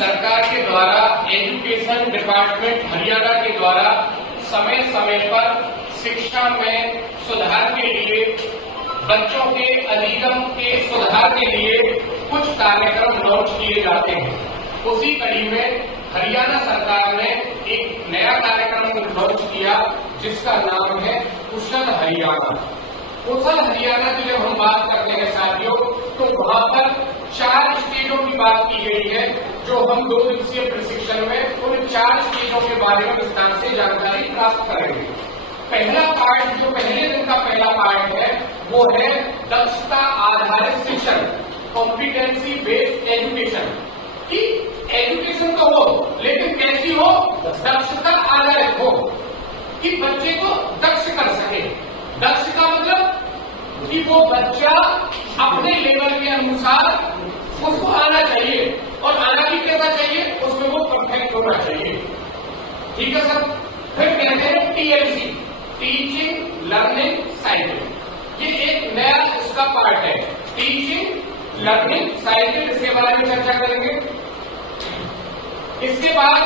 सरकार के द्वारा एजुकेशन डिपार्टमेंट हरियाणा के द्वारा समय समय पर शिक्षा में सुधार के लिए, बच्चों के अधिगम के सुधार के लिए कुछ कार्यक्रम लॉन्च किए जाते हैं। उसी कड़ी में हरियाणा सरकार ने एक नया कार्यक्रम लॉन्च किया जिसका नाम है कुशल हरियाणा। कुशल हरियाणा की जब हम बात करते हैं साथियों, तो वहां पर 4 स्टेजों की बात की गई है, जो हम 2 दिवसीय प्रशिक्षण में उन 4 स्टेजों के बारे में विस्तार से जानकारी प्राप्त करेंगे। पहला पार्ट, जो पहले दिन का पहला पार्ट है, वो है दक्षता आधारित शिक्षण, कॉम्पिटेंसी बेस्ड एजुकेशन। कि एजुकेशन तो हो, लेकिन कैसी हो? दक्षता आधारित हो, कि बच्चे को दक्ष कर सके। दक्ष का मतलब कि वो बच्चा अपने लेवल के अनुसार उसको आना चाहिए, और आना भी कैसा चाहिए? उसमें वो परफेक्ट होना चाहिए। ठीक है सर। फिर कहते हैं टीएलसी, टीचिंग लर्निंग साइकिल। ये एक नया इसका पार्ट है, टीचिंग लर्निंग साइकिल। इसके बारे में चर्चा करेंगे। इसके बाद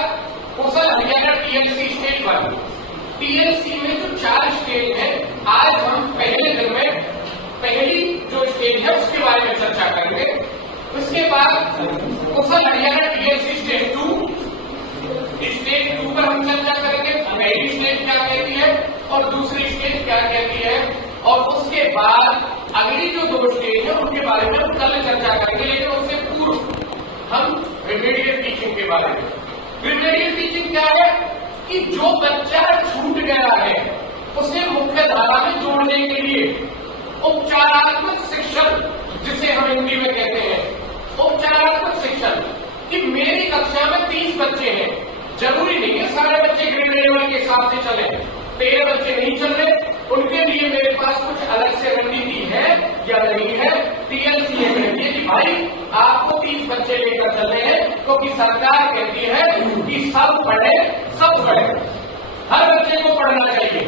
कुशल हरियाणा टीएलसी स्टेज 1। टीएलसी में जो 4 स्टेज है, आज हम पहले दिन में पहली जो स्टेज है उसके बारे में चर्चा करेंगे। उसके बाद कुशल हरियाणा टीएलसी स्टेज 2, स्टेज 2 पर हम चर्चा करेंगे पहली स्टेज क्या कहती है और दूसरी स्टेज क्या कहती है, और उसके बाद अगली जो 2 स्टेज है उनके बारे में हम कल चर्चा करेंगे। लेकिन उससे पूर्व हम रिमेडियल टीचिंग के बारे में। रिमेडियल टीचिंग क्या है? कि जो बच्चा छूट गया है उसे मुख्य धारा में जोड़ने के लिए उपचारात्मक शिक्षण, जिसे हम हिंदी में कहते हैं उपचारात्मक शिक्षण। कि मेरी कक्षा में 30 बच्चे हैं, जरूरी नहीं है सारे बच्चे ग्रेड लेवल के हिसाब से चले। 13 बच्चे नहीं चल रहे, उनके लिए मेरे पास कुछ अलग से रणनीति है या नहीं है। टीएलसी ये कहती है कि भाई आपको 30 बच्चे लेकर चल रहे हैं, क्योंकि सरकार कहती है कि सब पढ़े सब पढ़े, हर बच्चे को पढ़ना चाहिए।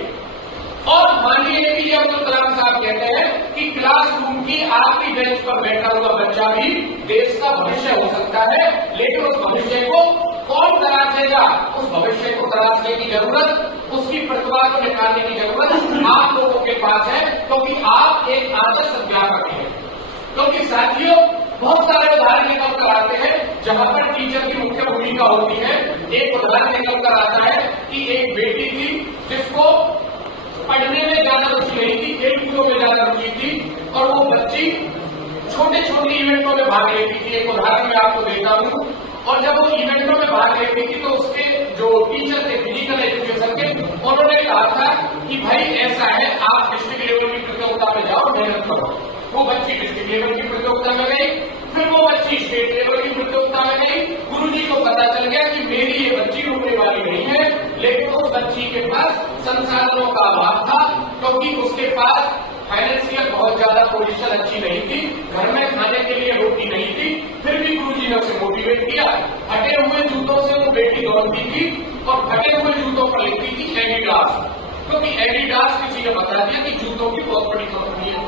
और माननीय एपीजे अब्दुल कलाम साहब कहते हैं कि क्लासरूम की आपकी बेंच पर बैठा हुआ बच्चा भी देश का भविष्य हो सकता है, लेकिन उस भविष्य को कौन तराशेगा? उस भविष्य को तराशने की जरूरत, उसकी प्रतिभा को निकालने की जरूरत आप लोगों के पास है, क्योंकि आप एक आदर्श अध्यापक हैं। क्योंकि साथियों, बहुत सारे उदाहरण निकल कर आते हैं जहां पर टीचर की मुख्य भूमिका होती है। एक उदाहरण निकल कर आता है कि एक बेटी थी जिसको पढ़ने में ज्यादा रुचि नहीं थी, खेल-कूदों में ज्यादा रुचि थी, और वो बच्ची छोटे छोटे इवेंटों में भाग लेती थी। एक उदाहरण मैं आपको देता हूँ। और जब वो इवेंटों में भाग लेती थी तो उसके जो टीचर थे फिजिकल एजुकेशन के, उन्होंने कहा था कि भाई ऐसा है, आप डिस्ट्रिक्ट लेवल की प्रतियोगिता में जाओ, मेहनत करो। वो बच्ची डिस्ट्रिक्ट लेवल की प्रतियोगिता में गई, फिर वो बच्ची स्टेट लेवल की प्रतियोगिता में गई। गुरुजी को पता चल गया कि मेरी ये बच्ची रुकने वाली नहीं है, लेकिन उस बच्ची के पास संसाधनों का अभाव था, क्योंकि उसके पास फाइनेंशियल बहुत ज्यादा पोजीशन अच्छी नहीं थी, घर में खाने के लिए रोटी नहीं थी। फिर भी गुरुजी ने उसे मोटिवेट किया। फटे हुए जूतों से वो बेटी दौड़ती थी और फटे हुए जूतों पर लिखती थी एडिडास, क्योंकि एडिडास किसी ने बता दिया कि जूतों की बहुत बड़ी कंपनी है,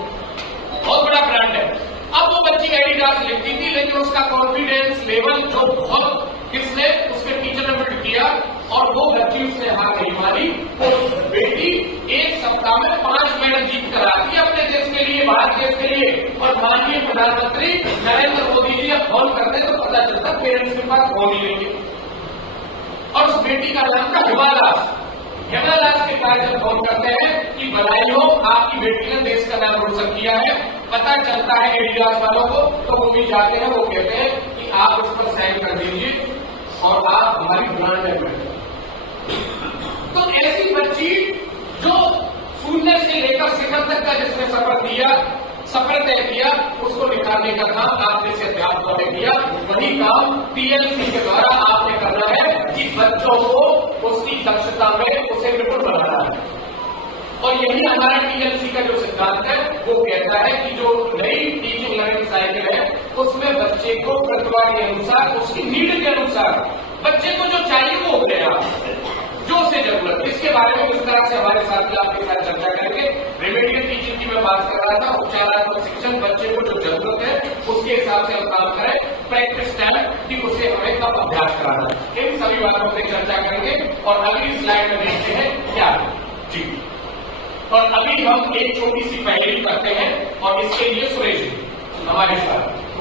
बहुत बड़ा ब्रांड है। अब वो बच्ची एडिडास लिखती थी, लेकिन उसका कॉन्फिडेंस लेवल जो बहुत किसने उसके टीचर ने बिल्ड किया, और वो बच्ची उसने हार नहीं मारी। तो बेटी 1 सप्ताह में 5 मेडल जीत कर आती है अपने देश के लिए, भारत देश के लिए। और माननीय प्रधानमंत्री नरेंद्र मोदी जी अब फोन करते तो पता चलता पेरेंट्स के पास फोन ही लेंगे। और उस बेटी का नाम था हिमादास। हिमादास के पास जब फोन करते हैं कि बधाई हो, आपकी बेटी ने देश का नाम रोशन किया है, पता चलता है एडिडास वालों को, तो वो भी जाते हैं, वो कहते हैं कि आप उस पर साइन कर दीजिए और आप हमारी ब्रांड एम्बेसडर। तो ऐसी बच्ची जो शून्य से लेकर शिखर तक का जिसने सफर तय किया, उसको निकालने का काम आपने से अध्यापकों ने किया। वही काम टीएलसी के द्वारा आपने करना है कि बच्चों को उसकी दक्षता में उसे निपुण बनाना है। और यही हमारा टीएलसी का जो सिद्धांत है वो कहता है कि जो नई टीचिंग लर्निंग साइकिल है उसमें बच्चे को प्रतिभा के अनुसार, उसकी नीड के अनुसार बच्चे को जो चाहिए वो देना, जो से जरूरत। इसके बारे में किस तरह से हमारे साथ आपके साथ चर्चा करेंगे। रेमेडियल टीचिंग की की मैं बात कर रहा था, उपचारात्मक शिक्षण, बच्चे को जो जरूरत है उसके हिसाब से हम काम करें, प्रैक्टिस टाइम कि उसे हमें कब अभ्यास कराना है, इन सभी बातों पर चर्चा करेंगे। और अगली स्लाइड में देखते हैं क्या है जी। और अभी हम एक छोटी सी पहेली करते हैं और इसके लिए सुरेश जी हमारे साथ